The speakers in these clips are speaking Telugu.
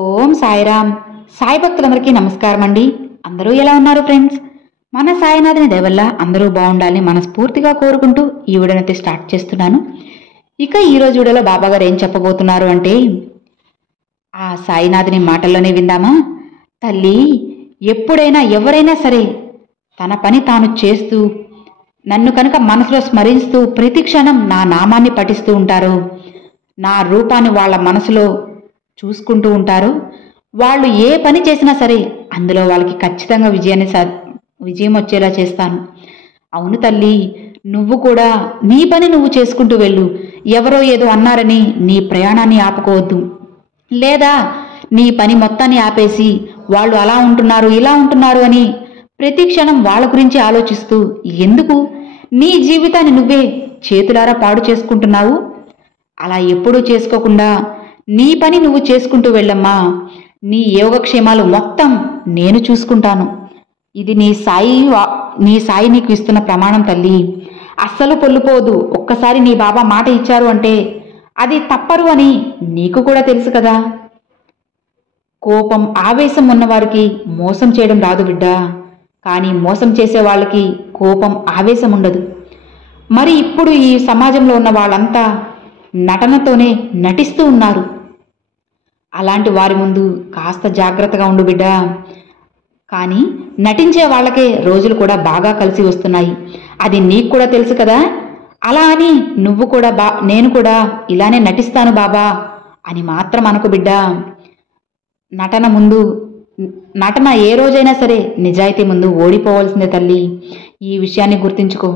ఓం సాయిరామ్. సాయి భక్తులందరికీ నమస్కారం అండి. అందరూ ఎలా ఉన్నారు ఫ్రెండ్స్? మన సాయినాథుని దయ వల్ల అందరూ బాగుండాలని మనస్ఫూర్తిగా కోరుకుంటూ ఈ వీడియోనైతే స్టార్ట్ చేస్తున్నాను. ఇక ఈరోజు వీడియోలో బాబాగారు ఏం చెప్పబోతున్నారు అంటే, ఆ సాయినాథుని మాటల్లోనే విందామా? తల్లి, ఎప్పుడైనా ఎవరైనా సరే తన పని తాను చేస్తూ నన్ను కనుక మనసులో స్మరిస్తూ ప్రతి క్షణం నా నామాన్ని పఠిస్తూ ఉంటారు, నా రూపాన్ని వాళ్ళ మనసులో చూసుకుంటూ ఉంటారు, వాళ్ళు ఏ పని చేసినా సరే అందులో వాళ్ళకి ఖచ్చితంగా విజయం వచ్చేలా చేస్తాను. అవును తల్లి, నువ్వు కూడా నీ పని నువ్వు చేసుకుంటూ వెళ్ళు. ఎవరో ఏదో అన్నారని నీ ప్రయాణాన్ని ఆపుకోవద్దు, లేదా నీ పని మొత్తాన్ని ఆపేసి వాళ్ళు అలా ఉంటున్నారు ఇలా ఉంటున్నారు అని ప్రతి క్షణం వాళ్ళ గురించి ఆలోచిస్తూ ఎందుకు నీ జీవితాన్ని నువ్వే చేతులారా పాడు చేసుకుంటున్నావు? అలా ఎప్పుడూ చేసుకోకుండా నీ పని నువ్వు చేసుకుంటూ వెళ్ళమ్మా. నీ యోగక్షేమాలు మొత్తం నేను చూసుకుంటాను. ఇది నీ సాయి నీకు ఇస్తున్న ప్రమాణం తల్లి. అస్సలు పొల్లుపోదు. ఒక్కసారి నీ బాబా మాట ఇచ్చారు అంటే అది తప్పరు అని నీకు కూడా తెలుసు కదా. కోపం ఆవేశం ఉన్నవారికి మోసం చేయడం రాదు బిడ్డ, కానీ మోసం చేసే వాళ్ళకి కోపం ఆవేశం ఉండదు. మరి ఇప్పుడు ఈ సమాజంలో ఉన్న వాళ్ళంతా నటనతోనే నటిస్తూ ఉన్నారు. అలాంటి వారి ముందు కాస్త జాగ్రత్తగా ఉండు బిడ్డ. కానీ నటించే వాళ్ళకే రోజులు కూడా బాగా కలిసి వస్తున్నాయి, అది నీకు కూడా తెలుసు కదా. అలా అని నువ్వు కూడా నేను కూడా ఇలానే నటిస్తాను బాబా అని మాత్రం అనుకు బిడ్డ. నటన ఏ రోజైనా సరే నిజాయితీ ముందు ఓడిపోవాల్సిందే తల్లి. ఈ విషయాన్ని గుర్తుంచుకో.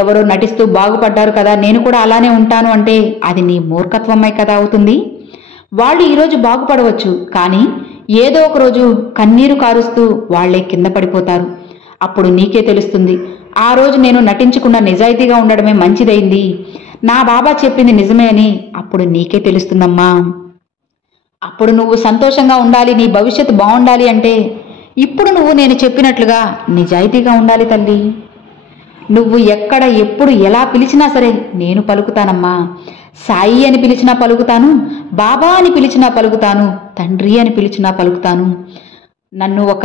ఎవరో నటిస్తూ బాగుపడ్డారు కదా, నేను కూడా అలానే ఉంటాను అంటే అది నీ మూర్ఖత్వమై కదా అవుతుంది. వాళ్ళు ఈరోజు బాగుపడవచ్చు, కానీ ఏదో ఒక రోజు కన్నీరు కారుస్తూ వాళ్లే కింద పడిపోతారు. అప్పుడు నీకే తెలుస్తుంది, ఆ రోజు నేను నటించకుండా నిజాయితీగా ఉండడమే మంచిదైంది, నా బాబా చెప్పింది నిజమే అని అప్పుడు నీకే తెలుస్తుందమ్మా. అప్పుడు నువ్వు సంతోషంగా ఉండాలి, నీ భవిష్యత్తు బాగుండాలి అంటే ఇప్పుడు నువ్వు నేను చెప్పినట్లుగా నిజాయితీగా ఉండాలి తల్లి. నువ్వు ఎక్కడ ఎప్పుడు ఎలా పిలిచినా సరే నేను పలుకుతానమ్మా. సాయి అని పిలిచినా పలుకుతాను, బాబా అని పిలిచినా పలుకుతాను, తండ్రి అని పిలిచినా పలుకుతాను. నన్ను ఒక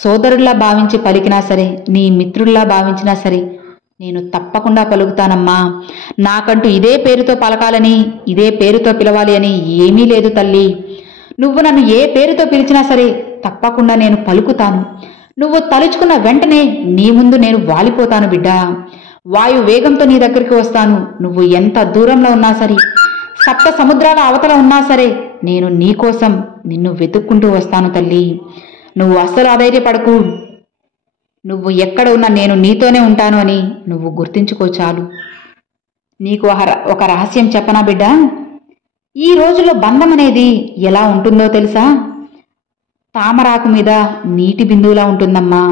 సోదరుల్లా భావించి పలికినా సరే, నీ మిత్రుల్లా భావించినా సరే నేను తప్పకుండా పలుకుతానమ్మా. నాకంటూ ఇదే పేరుతో పలకాలని, ఇదే పేరుతో పిలవాలి అని ఏమీ లేదు తల్లి. నువ్వు నన్ను ఏ పేరుతో పిలిచినా సరే తప్పకుండా నేను పలుకుతాను. నువ్వు తలుచుకున్న వెంటనే నీ ముందు నేను వాలిపోతాను బిడ్డ. వాయు వేగంతో నీ దగ్గరికి వస్తాను. నువ్వు ఎంత దూరంలో ఉన్నా సరే, సప్త సముద్రాల అవతల ఉన్నా సరే నేను నీకోసం నిన్ను వెతుక్కుంటూ వస్తాను తల్లి. నువ్వు అస్సలు అధైర్యపడకు. నువ్వు ఎక్కడ ఉన్నా నేను నీతోనే ఉంటాను అని నువ్వు గుర్తించుకో చాలు. నీకు ఒక రహస్యం చెప్పనా బిడ్డ? ఈ రోజుల్లో బంధం అనేది ఎలా ఉంటుందో తెలుసా? తామరాకు మీద నీటి బిందువులా ఉంటుందమ్మా.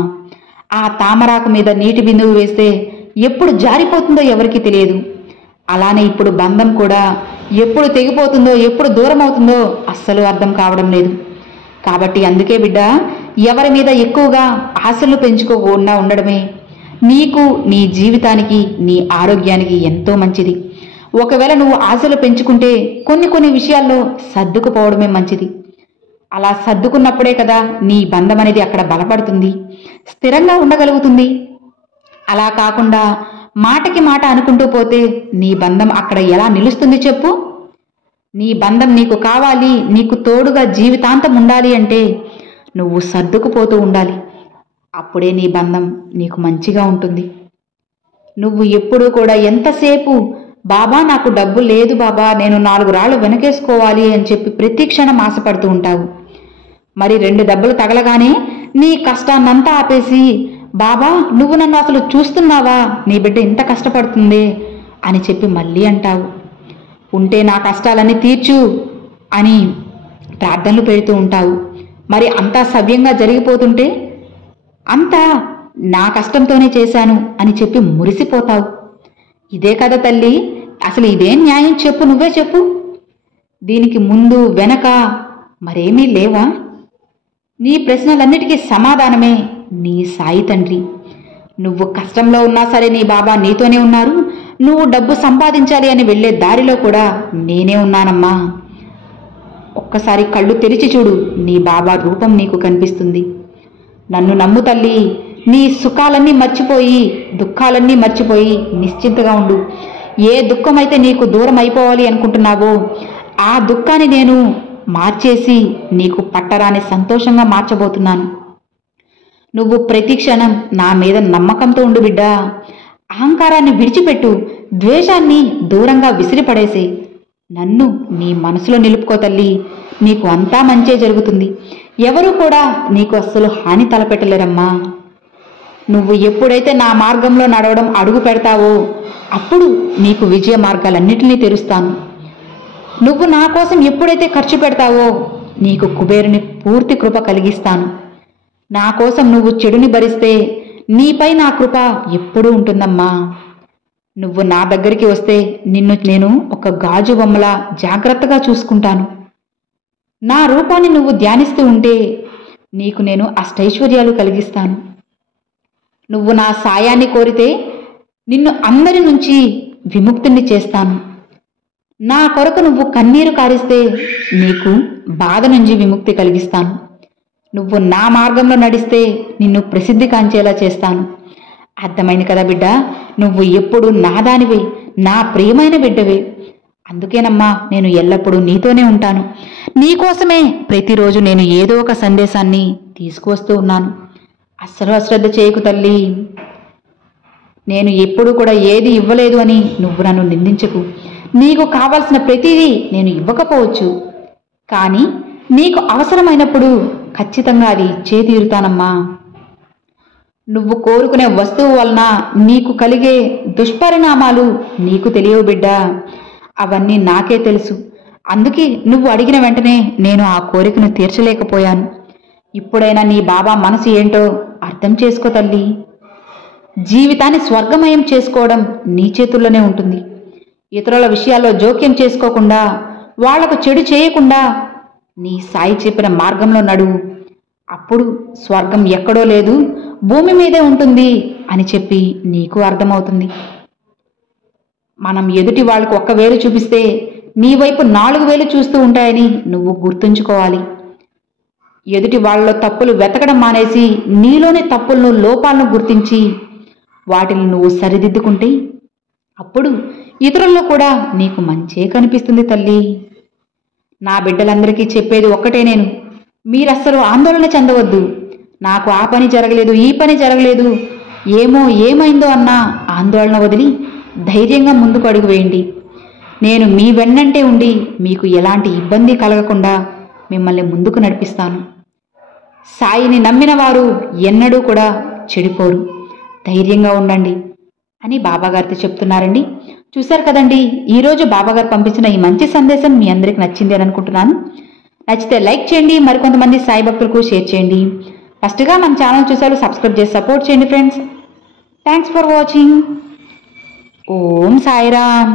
ఆ తామరాకు మీద నీటి బిందువు వేస్తే ఎప్పుడు జారిపోతుందో ఎవరికి తెలియదు. అలానే ఇప్పుడు బంధం కూడా ఎప్పుడు తెగిపోతుందో, ఎప్పుడు దూరం అవుతుందో అస్సలు అర్థం కావడం లేదు. కాబట్టి అందుకే బిడ్డ, ఎవరి మీద ఎక్కువగా ఆశలు పెంచుకోకుండా ఉండడమే నీకు, నీ జీవితానికి, నీ ఆరోగ్యానికి ఎంతో మంచిది. ఒకవేళ నువ్వు ఆశలు పెంచుకుంటే కొన్ని విషయాల్లో సర్దుకుపోవడమే మంచిది. అలా సర్దుకున్నప్పుడే కదా నీ బంధం అనేది అక్కడ బలపడుతుంది, స్థిరంగా ఉండగలుగుతుంది. అలా కాకుండా మాటకి మాట అనుకుంటూ పోతే నీ బంధం అక్కడ ఎలా నిలుస్తుంది చెప్పు? నీ బంధం నీకు కావాలి, నీకు తోడుగా జీవితాంతం ఉండాలి అంటే నువ్వు సర్దుకుపోతూ ఉండాలి. అప్పుడే నీ బంధం నీకు మంచిగా ఉంటుంది. నువ్వు ఎప్పుడూ కూడా ఎంతసేపు బాబా నాకు డబ్బు లేదు బాబా, నేను 4 రాళ్ళు వెనకేసుకోవాలి అని చెప్పి ప్రతి క్షణం ఆశపడుతూ ఉంటావు. మరి 2 దెబ్బలు తగలగానే నీ కష్టాన్నంతా ఆపేసి, బాబా నువ్వు నన్ను అసలు చూస్తున్నావా, నీ బిడ్డ ఇంత కష్టపడుతుంది అని చెప్పి మళ్ళీ అంటావు. ఉంటే నా కష్టాలన్నీ తీర్చు అని ప్రార్థనలు పెడుతూ ఉంటావు. మరి అంతా సవ్యంగా జరిగిపోతుంటే అంతా నా కష్టంతోనే చేశాను అని చెప్పి మురిసిపోతావు. ఇదే కదా తల్లి, అసలు ఇదేం న్యాయం చెప్పు, నువ్వే చెప్పు. దీనికి ముందు వెనక మరేమీ లేవా? నీ ప్రశ్నలన్నిటికీ సమాధానమే నీ సాయి తండ్రి. నువ్వు కష్టంలో ఉన్నా సరే నీ బాబా నీతోనే ఉన్నారు. నువ్వు డబ్బు సంపాదించాలి అని వెళ్లే దారిలో కూడా నేనే ఉన్నానమ్మా. ఒక్కసారి కళ్ళు తెరిచి చూడు, నీ బాబా రూపం నీకు కనిపిస్తుంది. నన్ను నమ్ము తల్లి. నీ సుఖాలన్నీ మర్చిపోయి, దుఃఖాలన్నీ మర్చిపోయి నిశ్చింతగా ఉండు. ఏ దుఃఖమైతే నీకు దూరం అయిపోవాలి అనుకుంటున్నావో ఆ దుఃఖాన్ని నేను మార్చేసి నీకు పట్టరాని సంతోషంగా మార్చబోతున్నాను. నువ్వు ప్రతి క్షణం నా మీద నమ్మకంతో ఉండు బిడ్డ. అహంకారాన్ని విడిచిపెట్టు, ద్వేషాన్ని దూరంగా విసిరిపడేసి నన్ను నీ మనసులో నిలుపుకో తల్లి. నీకు అంతా మంచే జరుగుతుంది. ఎవరూ కూడా నీకు అస్సలు హాని తలపెట్టలేరమ్మా. నువ్వు ఎప్పుడైతే నా మార్గంలో నడవడం అడుగు పెడతావో అప్పుడు నీకు విజయ మార్గాలన్నిటినీ తెరుస్తాను. నువ్వు నా కోసం ఎప్పుడైతే ఖర్చు పెడతావో నీకు కుబేరుని పూర్తి కృప కలిగిస్తాను. నా కోసం నువ్వు చెడుని భరిస్తే నీపై నా కృప ఎప్పుడూ ఉంటుందమ్మా. నువ్వు నా దగ్గరికి వస్తే నిన్ను నేను ఒక గాజు బొమ్మలా జాగ్రత్తగా చూసుకుంటాను. నా రూపాన్ని నువ్వు ధ్యానిస్తూ ఉంటే నీకు నేను అష్టైశ్వర్యాలు కలిగిస్తాను. నువ్వు నా సాయాన్ని కోరితే నిన్ను అందరి నుంచి విముక్తుణ్ణి చేస్తాను. నా కొరకు నువ్వు కన్నీరు కారిస్తే నీకు బాధ నుంచి విముక్తి కలిగిస్తాను. నువ్వు నా మార్గంలో నడిస్తే నిన్ను ప్రసిద్ధి కాంచేలా చేస్తాను. అర్థమైంది కదా బిడ్డ? నువ్వు ఎప్పుడు నా దానివే, నా ప్రియమైన బిడ్డవే. అందుకేనమ్మా నేను ఎల్లప్పుడూ నీతోనే ఉంటాను. నీకోసమే ప్రతిరోజు నేను ఏదో ఒక సందేశాన్ని తీసుకువస్తూ ఉన్నాను. అస్సలు అశ్రద్ధ చేయకు తల్లి. నేను ఎప్పుడు కూడా ఏది ఇవ్వలేదు అని నువ్వు నన్ను నిందించకు. నీకు కావాల్సిన ప్రతిదీ నేను ఇవ్వకపోవచ్చు, కానీ నీకు అవసరమైనప్పుడు ఖచ్చితంగా అది ఇచ్చే తీరుతానమ్మా. నువ్వు కోరుకునే వస్తువు వలన నీకు కలిగే దుష్పరిణామాలు నీకు తెలియవు బిడ్డ. అవన్నీ నాకే తెలుసు. అందుకే నువ్వు అడిగిన వెంటనే నేను ఆ కోరికను తీర్చలేకపోయాను. ఇప్పుడైనా నీ బాబా మనసు ఏంటో అర్థం చేసుకో తల్లి. జీవితాన్ని స్వర్గమయం చేసుకోవడం నీ చేతుల్లోనే ఉంటుంది. ఇతరుల విషయాల్లో జోక్యం చేసుకోకుండా, వాళ్లకు చెడు చేయకుండా నీ సాయి చెప్పిన మార్గంలో నడువు. అప్పుడు స్వర్గం ఎక్కడో లేదు, భూమి మీదే ఉంటుంది అని చెప్పి నీకు అర్థమవుతుంది. మనం ఎదుటి వాళ్ళకు 1 వేలు చూపిస్తే నీ వైపు 4 వేలు చూస్తూ ఉంటాయని నువ్వు గుర్తుంచుకోవాలి. ఎదుటి వాళ్ళలో తప్పులు వెతకడం మానేసి నీలోని తప్పులను, లోపాలను గుర్తించి వాటిని నువ్వు సరిదిద్దుకుంటే అప్పుడు ఇతరుల్లో కూడా నీకు మంచే కనిపిస్తుంది తల్లి. నా బిడ్డలందరికీ చెప్పేది ఒక్కటే, నేను మీరస్సలు ఆందోళన చెందవద్దు. నాకు ఆ పని జరగలేదు, ఈ పని జరగలేదు, ఏమైందో అన్న ఆందోళన వదిలి ధైర్యంగా ముందుకు అడుగు వేయండి. నేను మీ వెన్నంటే ఉండి మీకు ఎలాంటి ఇబ్బంది కలగకుండా మిమ్మల్ని ముందుకు నడిపిస్తాను. సాయిని నమ్మిన వారు ఎన్నడూ కూడా చెడిపోరు. ధైర్యంగా ఉండండి అని బాబాగారితో చెప్తున్నారండి. చూశారు కదండి, ఈరోజు బాబాగారు పంపించిన ఈ మంచి సందేశం మీ అందరికి నచ్చింది అని అనుకుంటున్నాను. నచ్చితే లైక్ చేయండి, మరికొంతమంది సాయి భక్తులకు షేర్ చేయండి. ఫస్ట్గా మన ఛానల్ చూసారు, సబ్స్క్రైబ్ చేసి సపోర్ట్ చేయండి friends. Thanks for watching. Om Sairam.